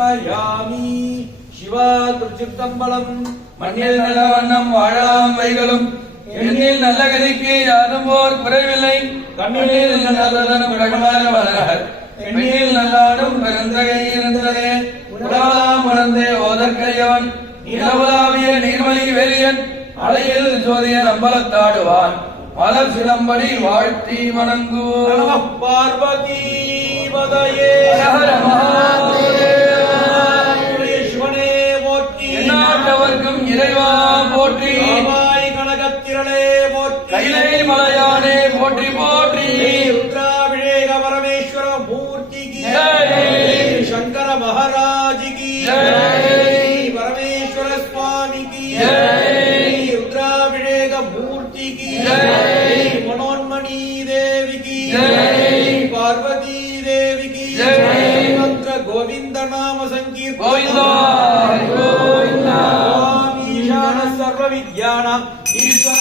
சமர்ப்பயாமி. சிவா திருச்சிற்றம்பலம். மண்ணில் நல்ல வண்ணம் வாழலாம் வைகளும் எண்ணில் நல்ல கதிக்கு யாரும் போர் குறைவில்லை. கண்ணில் நல்லதனும் கடமான வளர் எண்ணில் நல்லாடும் பெருந்தகை இருந்ததே. உலகலாம் உணர்ந்தே ஓதற்கையவன் நிலவுலாவிய நீர்மலி வேலியன் அலையில் சோதியன் அம்பலத்தாடுவான் மலர் சிலம்படி வாழ்த்தி வணங்குவோம். பார்வதி பதையே சிவனே போற்றி. எந்நாட்டவர்க்கும் இறைவா போற்றி. கனகத்திரளே போற்றி. கைலை மலையானே போற்றி போற்றி. ருத்ராபிஷேக பரமேஸ்வர மூர்த்திக்கு சங்கர மகாராஜிக்கு பரமேஸ்வர சுவாமிக்கு ருத்ராபிஷேக மூர்த்திக்கு மனோன்மணி தேவிக்கு பார்வதி தேவிக்கு கோவிந்த நாம சங்கீர்த்தனம். ஈசான சர்வ வித்யானாம் ஈஸ்வர